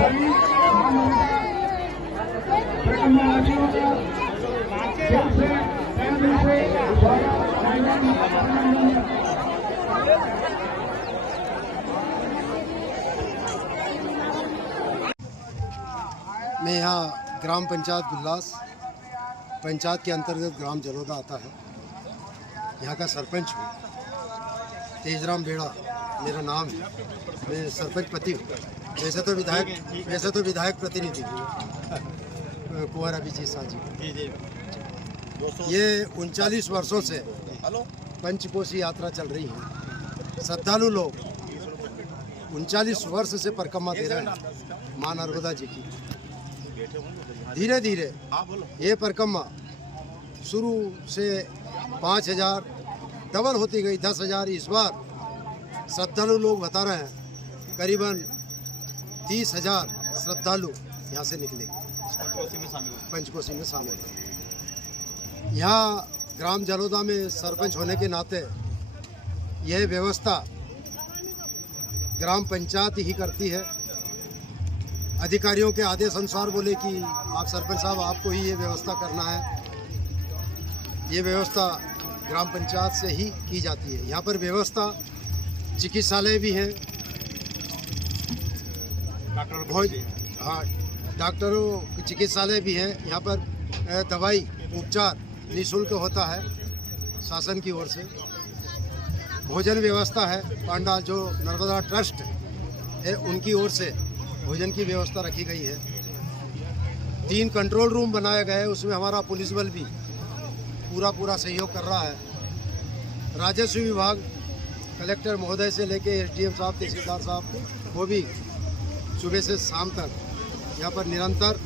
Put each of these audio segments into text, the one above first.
मैं यहाँ ग्राम पंचायत गुल्लास पंचायत के अंतर्गत ग्राम जलोदा आता है। यहाँ का सरपंच हूँ। तेजराम बेड़ा मेरा नाम है। मैं सरपंच पति हूँ। वैसे तो विधायक प्रतिनिधि हूँ कुंवर अभिजीत साजी। ये 39 वर्षों से पंचकोशी यात्रा चल रही है। श्रद्धालु लोग 39 वर्ष से परिक्रमा दे रहे हैं माँ नर्मदा जी की। धीरे धीरे ये परिक्रमा शुरू से 5,000 डबल होती गई 10,000। इस बार श्रद्धालु लोग बता रहे हैं करीबन 30,000 श्रद्धालु यहाँ से निकलेंगे, पंचकोशी में शामिल हैं। यहाँ ग्राम जलोदा में सरपंच होने के नाते यह व्यवस्था ग्राम पंचायत ही करती है। अधिकारियों के आदेश अनुसार बोले कि आप सरपंच साहब आपको ही ये व्यवस्था करना है। ये व्यवस्था ग्राम पंचायत से ही की जाती है। यहाँ पर व्यवस्था चिकित्सालय भी है, डॉक्टरों की चिकित्सालय भी है। यहाँ पर दवाई उपचार निःशुल्क होता है शासन की ओर से। भोजन व्यवस्था है, पांडा जो नर्मदा ट्रस्ट है उनकी ओर से भोजन की व्यवस्था रखी गई है। 3 कंट्रोल रूम बनाया गया है, उसमें हमारा पुलिस बल भी पूरा सहयोग कर रहा है। राजस्व विभाग कलेक्टर महोदय से लेके SDM साहब, तहसीलदार साहब वो भी सुबह से शाम तक यहाँ पर निरंतर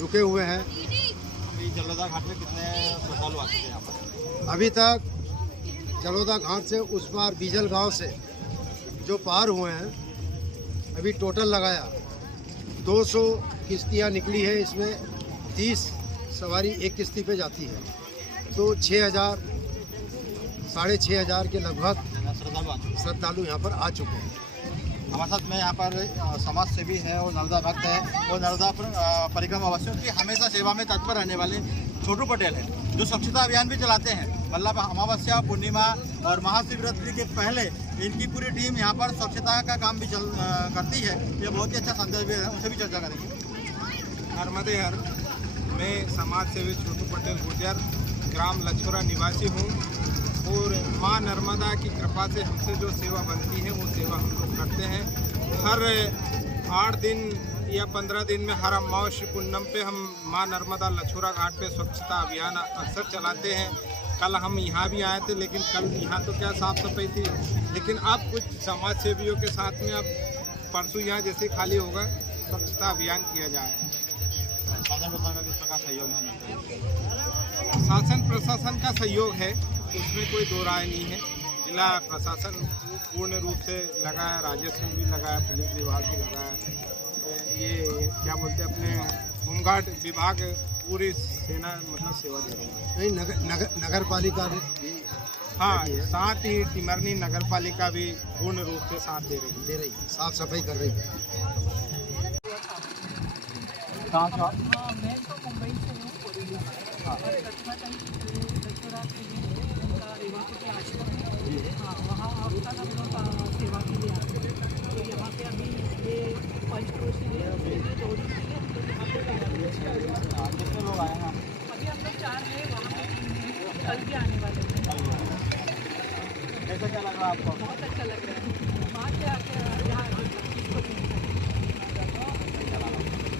रुके हुए हैं। जलोदा घाट में कितने श्रद्धालु आते हैं यहाँ पर? अभी तक जलोदा घाट से उस पार बीजल गांव से जो पार हुए हैं, अभी टोटल लगाया 200 किश्तियाँ निकली है। इसमें 30 सवारी एक किश्ती पे जाती है, तो 6,000 साढ़े 6,000 के लगभग श्रद्धालु यहाँ पर आ चुके हैं। हमारे साथ में यहाँ पर समाज सेवी है और नर्मदा भक्त है और नर्मदा परिक्रमा वासियों की हमेशा सेवा में तत्पर रहने वाले छोटू पटेल है, जो स्वच्छता अभियान भी चलाते हैं। मतलब अमावस्या, पूर्णिमा और महाशिवरात्रि के पहले इनकी पूरी टीम यहाँ पर स्वच्छता का काम भी करती है। ये बहुत ही अच्छा संदेश भी है, उसे भी चर्चा करेंगे। नर्मदे हर मैं समाज सेवी छोटू पटेल गुर्जर ग्राम लछोरा निवासी हूँ और माँ नर्मदा की कृपा से हमसे जो सेवा बनती है वो सेवा हम लोग करते हैं। हर 8 दिन या 15 दिन में हर अमावस्या पूनम पे हम माँ नर्मदा लछोरा घाट पे स्वच्छता अभियान अक्सर चलाते हैं। कल हम यहाँ भी आए थे, लेकिन कल यहाँ तो क्या साफ सफाई थी, लेकिन अब कुछ समाज सेवियों के साथ में अब परसों यहाँ जैसे खाली होगा स्वच्छता अभियान किया जाए। शासन प्रशासन का सहयोग है, उसमें कोई दो राय नहीं है। जिला प्रशासन पूर्ण रूप से लगा है, राजस्व भी लगा है, पुलिस विभाग भी लगा है, ये क्या बोलते हैं अपने होमगार्ड विभाग पूरी सेना मतलब सेवा दे रही है। नगर पालिका भी हाँ, साथ ही टिमरनी नगर पालिका भी पूर्ण रूप से साथ दे रही है, साफ सफाई कर रही है। मैं तो मुंबई से हूँ। आश्रम है, हाँ, वहाँ अब तक हम लोग सेवा के लिए आते हैं। तो यहाँ पे अभी ये पंचकोशी है, जोड़ी है, कितने लोग आए हैं? अभी हम लोग 4 हैं, वहाँ पे 3 हैं, कल भी आने वाले हैं। कैसा क्या लग रहा है आपको? बहुत अच्छा लग रहा है। वहाँ से आके यहाँ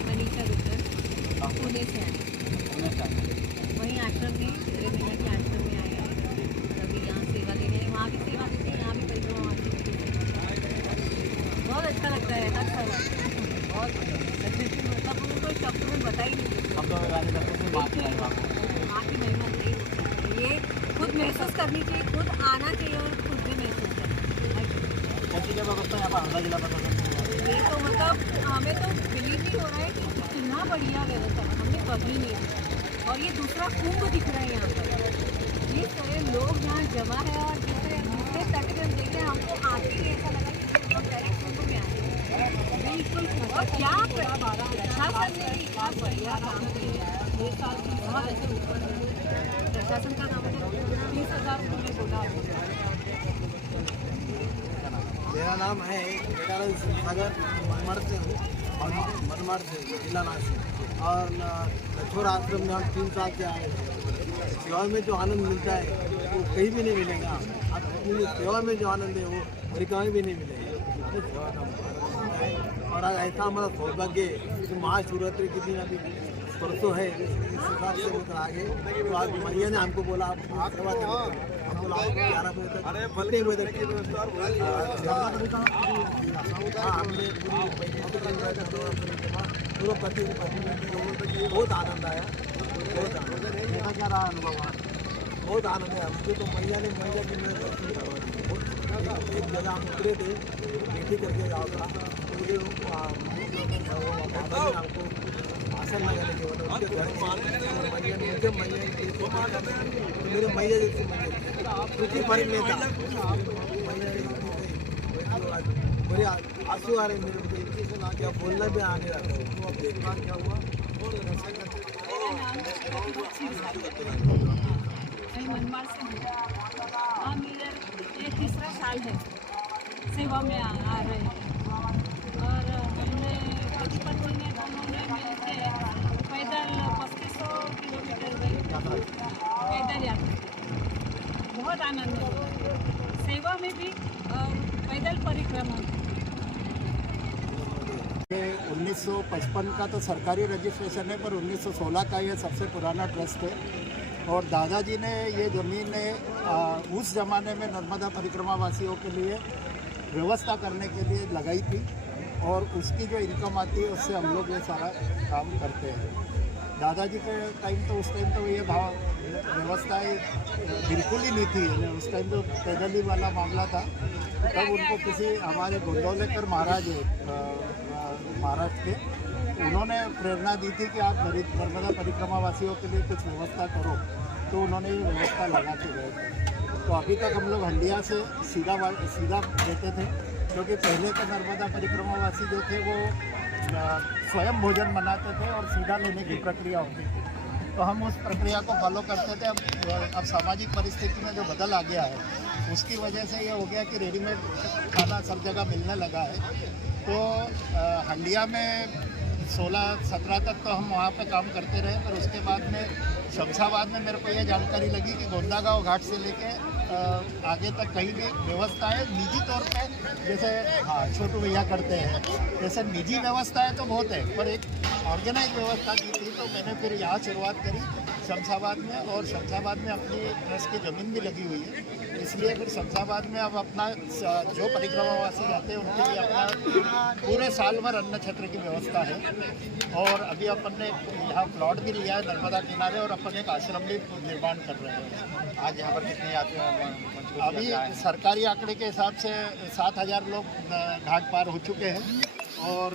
मनीषा गुप्ता पुणे से आए, वहीं आश्रम में मेरे भैया के आश्रम में आए हैं। अभी यहाँ सेवा देने हैं, वहाँ भी सेवा देते हैं, यहाँ भी परिक्रमा आते हैं। बहुत अच्छा लगता है हर साल। बहुत मतलब उनको शब्द में बता ही नहीं माँ की महिमा नहीं, ये खुद महसूस करनी चाहिए, खुद आना चाहिए और खुद भी महसूस करना चाहिए। ये तो मतलब हमें तो बिलीव नहीं हो रहा है कि इतना बढ़िया व्यवस्था हमने कभी नहीं है। और ये दूसरा कुंभ दिख रहा है यहाँ पर, जिस तरह लोग यहाँ जमा है और दूसरे तट पर देख रहे हैं, हमको आते ही ऐसा लगा कि हम डायरेक्ट कुंभ में आए हैं। बिल्कुल और क्या प्रशासन ने भी क्या बढ़िया काम किया है। 1 साल की बहुत अच्छी प्रशासन का नाम है। 30,000 उन्होंने बोला। मेरा नाम है केदारनाथ सिंह सागर, मनमाड़ से हूँ और मनमाड़ से जिला नासिक। और लछोरा आश्रम में हम 3 साल से आए हैं। सेवा में जो आनंद मिलता है वो कहीं भी नहीं मिलेगा। आप अपनी सेवा में जो आनंद है वो परिक्रमा भी नहीं मिलेगा। सेवा का आनंद मिलता है। और आज ऐसा हमारा सौभाग्य है कि महाशिवरात्रि के दिन अभी परसों है, इस हिसाब से मतलब आगे तो आज मैया ने हमको बोला आप सेवा करें। हम बोला 11 बजे तक कितने बजे तक हमने पूरा पति बहुत आनंद आया। बहुत आनंद क्या रहा अनुभव, बहुत आनंद है हमको। तो मैया की मेरे दर्शन करवा एक जगह हम उतरे थे बेटी करके जाओ था, हमको आसन लगाने के बाद उनके घर मेरे मैया जैसे क्योंकि बड़ी नेता बड़े आंसू आ रहे मेरे को, क्या बोलना भी आने रहा था। तो अब देखना क्या हुआ। मैं मनमाड़ से हूँ और मेरा ये 3रा साल है सेवा में आ रहे हैं। और हमने पति पत्नी ने दोनों ने मिलके पैदल 2500 किलोमीटर पैदल यात्रा। बहुत आनंद है सेवा में भी और पैदल परिक्रमा में। 1955 का तो सरकारी रजिस्ट्रेशन है, पर 1916 का ये सबसे पुराना ट्रस्ट है। और दादाजी ने ये ज़मीन उस ज़माने में नर्मदा परिक्रमा वासियों के लिए व्यवस्था करने के लिए लगाई थी। और उसकी जो इनकम आती है उससे हम लोग ये सारा काम करते हैं। दादाजी के टाइम तो उस टाइम तो ये व्यवस्थाएँ बिल्कुल ही नहीं थी। उस टाइम तो पैदल ही वाला मामला था। तब उनको किसी हमारे गोंदवलेकर महाराज महाराष्ट्र के, उन्होंने प्रेरणा दी थी कि आप नर्मदा परिक्रमा वासियों के लिए कुछ व्यवस्था करो। तो उन्होंने ये व्यवस्था लगा के गए थे। तो अभी तक हम लोग हंडिया से सीधा देते थे, क्योंकि पहले के नर्मदा परिक्रमा वासी जो थे वो स्वयं भोजन बनाते थे और सीधा लेने की प्रक्रिया होती थी। तो हम उस प्रक्रिया को फॉलो करते थे। अब सामाजिक परिस्थिति में जो बदल आ गया है उसकी वजह से ये हो गया कि रेडीमेड खाना सब जगह मिलने लगा है। तो हंडिया में 16-17 तक तो हम वहाँ पे काम करते रहे। पर उसके बाद में शमशाबाद में मेरे को ये जानकारी लगी कि गोंदागांव घाट से लेके आगे तक कहीं भी व्यवस्थाएं निजी तौर पे, जैसे छोटू भैया करते हैं, जैसे निजी व्यवस्थाएं तो बहुत है, पर एक ऑर्गेनाइज व्यवस्था की थी। तो मैंने फिर यहाँ शुरुआत करी शमशाबाद में। और शमशाबाद में अपनी ट्रस्ट की ज़मीन भी लगी हुई है, इसलिए फिर शमशाबाद में अब अपना जो परिक्रमावासी रहते हैं उनके लिए अपना पूरे साल भर अन्न छत्र की व्यवस्था है। और अभी अपन ने यहाँ प्लॉट भी लिया है नर्मदा किनारे, और अपन एक आश्रम भी निर्माण कर रहे हैं। आज यहाँ पर कितने यात्री अभी सरकारी आंकड़े के हिसाब से 7,000 लोग घाट पार हो चुके हैं। और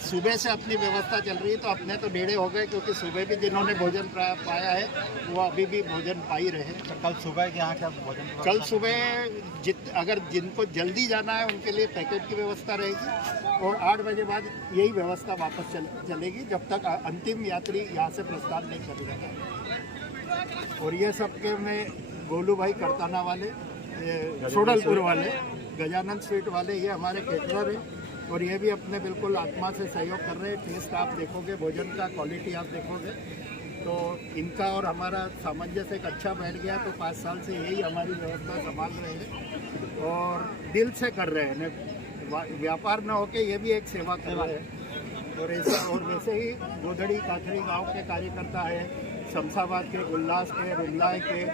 सुबह से अपनी व्यवस्था चल रही है। तो अपने तो 1.5 हो गए, क्योंकि सुबह भी जिन्होंने भोजन पाया है वो अभी भी भोजन पा ही रहे। तो कल सुबह के यहाँ क्या भोजन? कल सुबह अगर जिनको जल्दी जाना है उनके लिए पैकेट की व्यवस्था रहेगी। और 8 बजे बाद यही व्यवस्था वापस चलेगी जब तक अंतिम यात्री यहाँ से प्रस्थान नहीं कर लेगा। और ये सब के में गोलू भाई करताना वाले, सोडलपुर वाले, गजानंद स्वीट वाले, ये हमारे केटरर हैं। और ये भी अपने बिल्कुल आत्मा से सहयोग कर रहे हैं। टेस्ट आप देखोगे, भोजन का क्वालिटी आप देखोगे, तो इनका और हमारा सामंजस्य एक अच्छा बैठ गया। तो 5 साल से यही हमारी व्यवस्था संभाल रहे हैं और दिल से कर रहे हैं। व्यापार न होके ये भी एक सेवा कर रहे हैं। और वैसे ही गोधड़ी काथड़ी गांव के कार्यकर्ता है, शमशाबाद के, गुल्लास के, रुमलाई के,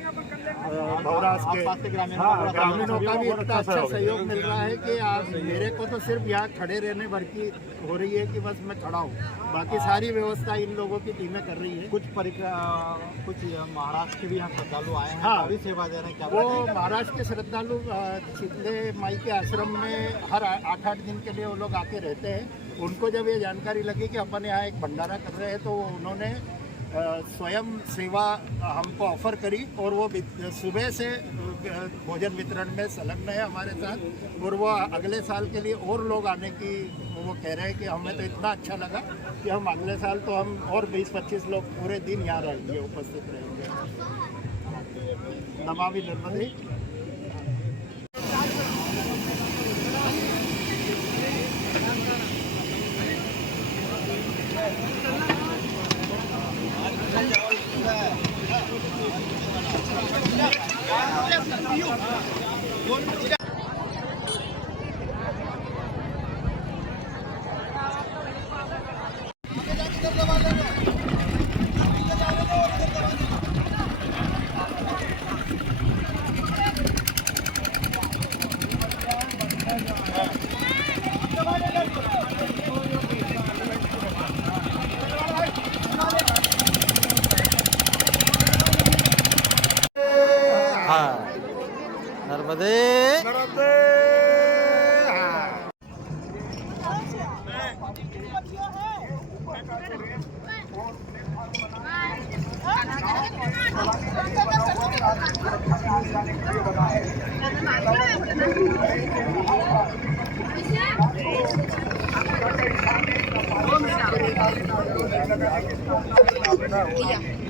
भौरास के ग्रामीणों का भी इतना अच्छा सहयोग मिल रहा है कि आज मेरे को तो सिर्फ यहाँ खड़े रहने भर की हो रही है कि बस मैं खड़ा हूँ। बाकी सारी व्यवस्था इन लोगों की टीमें कर रही है। कुछ महाराष्ट्र के भी यहाँ श्रद्धालु आए हैं, हाँ, अभी सेवा दे रहे हैं। क्या वो महाराष्ट्र के श्रद्धालु चितले माई के आश्रम में हर 8-8 दिन के लिए वो लोग आके रहते हैं। उनको जब ये जानकारी लगी कि अपन यहाँ एक भंडारा कर रहे हैं, तो उन्होंने स्वयं सेवा हमको ऑफर करी। और वो सुबह से भोजन वितरण में संलग्न है हमारे साथ। और वो अगले साल के लिए और लोग आने की तो वो कह रहे हैं कि हमें तो इतना अच्छा लगा कि हम अगले साल तो हम और 20-25 लोग पूरे दिन यहाँ रहेंगे, उपस्थित रहेंगे। नमामि नर्मदे। हाँ नर्मदे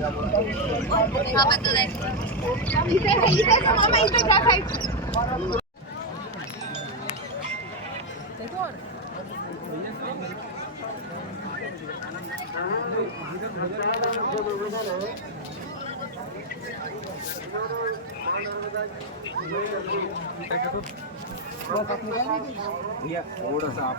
हाँ बदल है इसे मामा इसे क्या साइड थोड़ा सा आप